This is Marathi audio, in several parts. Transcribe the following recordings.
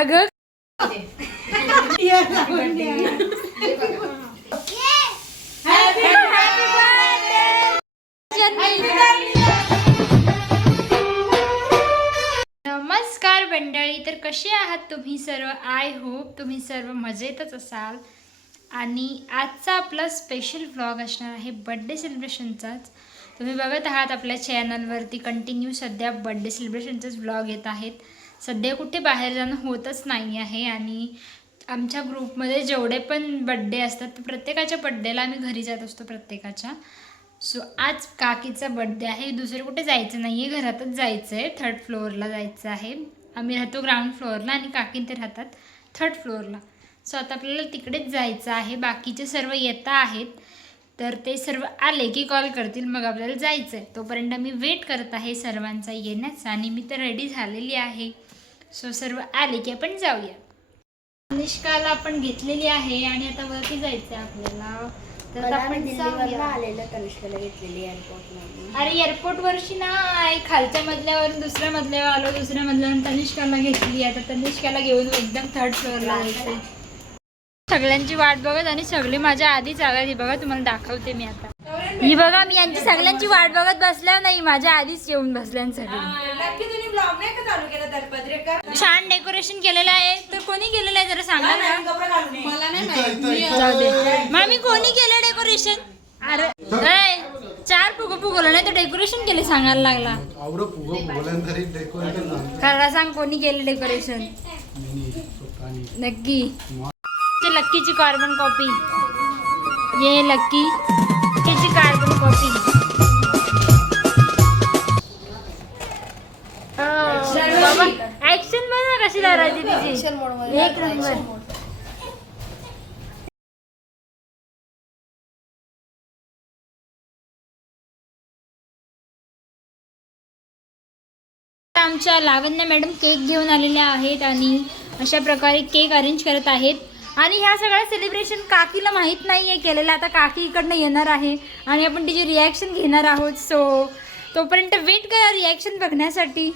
अगं नमस्कार मंडळी, तर कसे आहात तुम्ही सर्व? आय होप तुम्ही सर्व मजेतच असाल. आणि आजचा आपला स्पेशल व्लॉग असणार आहे बड्डे सेलिब्रेशनचाच. तुम्ही बघत आहात आपल्या चॅनलवरती कंटिन्यू सध्या बड्डे सेलिब्रेशनचेच व्लॉग येत आहेत. सध्या कुठे बाहेर जाणं होतच नाही आहे आणि आमच्या ग्रुपमध्ये जेवढे पण बड्डे असतात प्रत्येकाच्या बड्डेला आम्ही घरी जात असतो प्रत्येकाच्या. सो आज काकीचा बड्डे आहे, दुसरे कुठे जायचं नाही आहे, घरातच जायचं आहे. 3rd फ्लोअरला जायचं आहे. आम्ही राहतो ग्राउंड फ्लोअरला आणि काकी ते राहतात 3rd फ्लोअरला. सो आता आपल्याला तिकडेच जायचं आहे. बाकीचे सर्व येत आहेत, तर ते सर्व आले की कॉल करतील, मग आपल्याला जायचं आहे. तोपर्यंत मी वेट करत आहे सर्वांचा येण्याचा आणि मी तर रेडी झालेली आहे. सो सर्व आले की आपण जाऊया. निष्काला आपण घेतलेली आहे आणि आता वरती जायचं आहे आपल्याला. तर आपण आलेलं तनिष्काला घेतलेली एअरपोर्टला. अरे एअरपोर्ट वरची नाही, खालच्या मजल्यावरून दुसऱ्या मजल्यावर आलो, दुसऱ्या मजल्यावरून तनिष्काला घेतली. आता तनिष्काला घेऊन एकदम 3rd फ्लोअरला जायचं. सगळ्यांची वाट बघत आणि सगळे माझ्या आधीच आल्या. बघा तुम्हाला दाखवते मी आता. ही बघा मी यांची सगळ्यांची वाट बघत बसल्या नाही, माझ्या आधीच येऊन बसल्यांसाठी. छान डेकोरेशन केलेलं आहे. तर कोणी केलेलं आहे जरा सांगा ना. जाऊ दे मामी, कोणी केलं डेकोरेशन? अरे 4 फुगवलं नाही तर डेकोरेशन केले सांगायला लागला. खरं सांग कोणी केलं डेकोरेशन नक्की. लक्कीची कार्बन कॉपी, ये लक्की त्याची कार्बन कॉपी. बाबा ऍक्शन बघा कशी धरायची तिची, एक नंबर. आमच्या लावण्य मॅडम केक घेऊन आलेल्या आहेत आणि अशा प्रकारे केक अरेंज करत आहेत. आणि ह्या सगळ्या सेलिब्रेशन काकीला माहीत नाही आहे केलेलं. आता काकी इकडनं येणार आहे आणि आपण तिची रिॲक्शन घेणार आहोत. सो तोपर्यंत वेट करा रिॲक्शन बघण्यासाठी.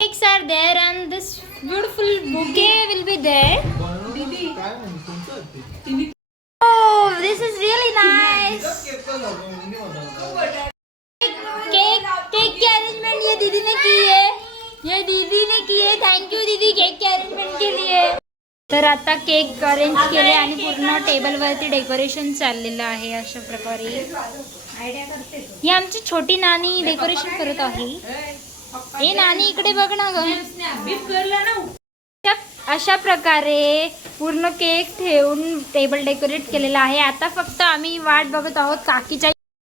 Cakes are there and this beautiful bouquet will be there. Oh this is really nice. Cake की अरेंजमेंट ये दीदी ने की है, ये दीदी ने की है. थैंक यू दीदी केक की अरेंजमेंट के लिए. तर आता केक अरेंज केले आणि पूर्ण टेबलवरती डेकोरेशन चाललेलं आहे अशा प्रकारे. ही आमची छोटी नानी डेकोरेशन करत आहे. ए नानी इकडे बघ ना ग. अशा प्रकारे पूर्ण केक ठेवून टेबल डेकोरेट केलेला आहे. आता फक्त आम्ही वाट बघत आहोत काकीच्या.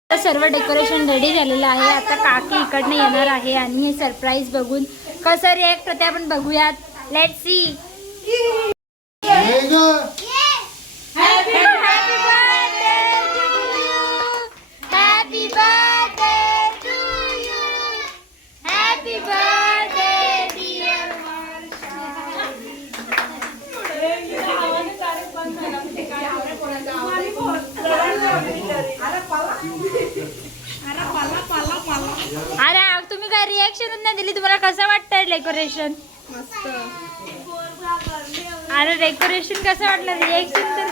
सर्व डेकोरेशन रेडी झालेलं आहे. आता काकी इकडनं येणार आहे आणि हे सरप्राईज बघून कसं रिॲक्ट होते आपण बघूयात. Let's see. अरे तुम्ही काय रिॲक्शन नाही दिली. तुम्हाला कसं वाटतंय डेकोरेशन? मस्त. अरे डेकोरेशन कसं वाटलं? रिॲक्शन तर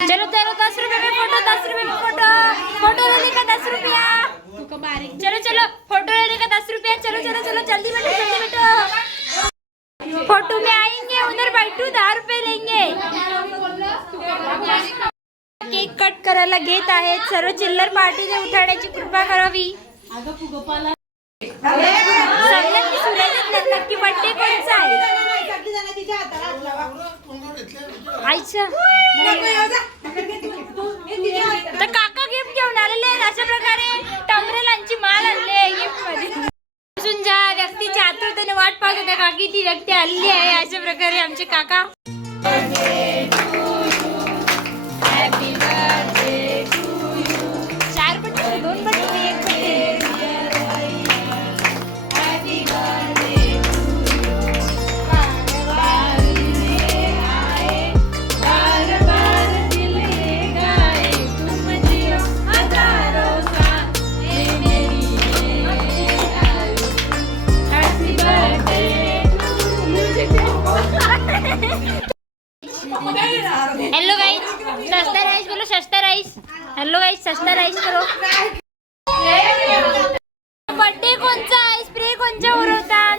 चलो चलो 10 रुपये में फोटो, 10 रुपये में फोटो. फोटो लेने का 10 रुपया. चलो चलो फोटो लेने का 10 रुपया. चलो चलो चलो जल्दी बैठो जल्दी बैठो. फोटो में आएंगे उधर बैठो 10 रुपये लेंगे. केक कट करायला घेत आहेत. सर्व चिल्लर पार्टीने उठाण्याची कृपा करावी. सगळ्यांनी सुरेश नक्की बड्डे कोणचा आहे? आईचा. तर काका गिफ्ट घेऊन आलेले आहेत. अशा प्रकारे टमरेलांची माल आणले गिफ्ट मध्ये. ज्या व्यक्तीच्या आतुरतेने वाट पाहत होत्या काकी ती व्यक्ती आलेली आहे. अशा प्रकारे आमचे काका. Happy birthday. हॅलो गाईस सबस्क्राइब करो. बर्थडे कोणचा आहे, स्प्रे कोणच्या उरवतात?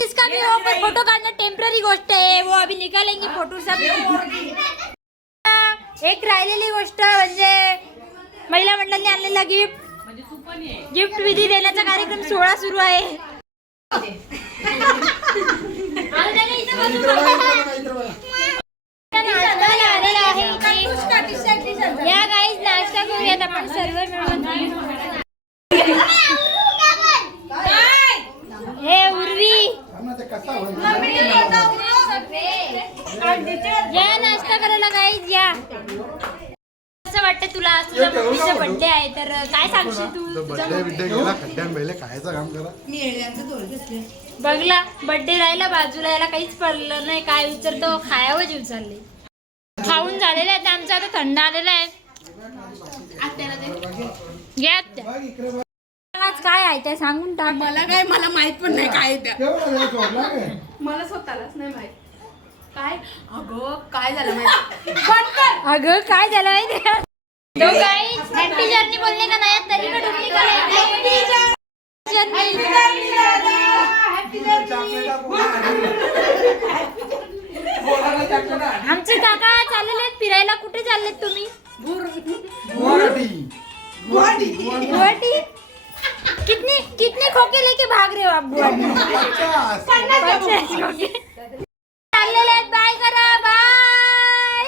इसका भी हो पर फोटो काढणं टेम्पररी गोष्ट आहे, वो अभी निकालेंगे फोटो सब. एक राहिलेली गोष्ट म्हणजे महिला मंडळाने आणलेला गिफ्ट विधी देण्याचा कार्यक्रम 16 सुरू आहे. नाश्ता आलेला आहे इथे. या गाईज नाश्ता करूयात आपण सर्व मिळून. हे उर्वी या नाश्ता करायला गाईज या. असं वाटतं तुला तुझ्या मम्मीचा बर्थडे आहे तर काय सांगशील तू? बघला बर्थडे राहिला बाजूला, याला काहीच पडलं नाही. काय विचारतो खायावर जीव चालले. खाऊन झालेलं आहे आमचं, आता थंड आलेलं आहे. घ्या आत्या. आज काय आहे ते सांगून टाक. मला माहित पण नाही काय त्या. मला स्वतःलाच नाही माहित काय. अगं काय झालं माहिती? अगं काय झालं माहिती का? तो काही हॅपी जर्नी बोलणे का नाही तरी का डुबली का आमचे काका चाललेले आहेत फिरायला. कुठे चाललेत तुम्ही? गुवाहाटी. कितने खोके लेके भाग रहे हो आप गुवाहाटी? 50 खोके चाललेले आहेत. बाय करा. बाय.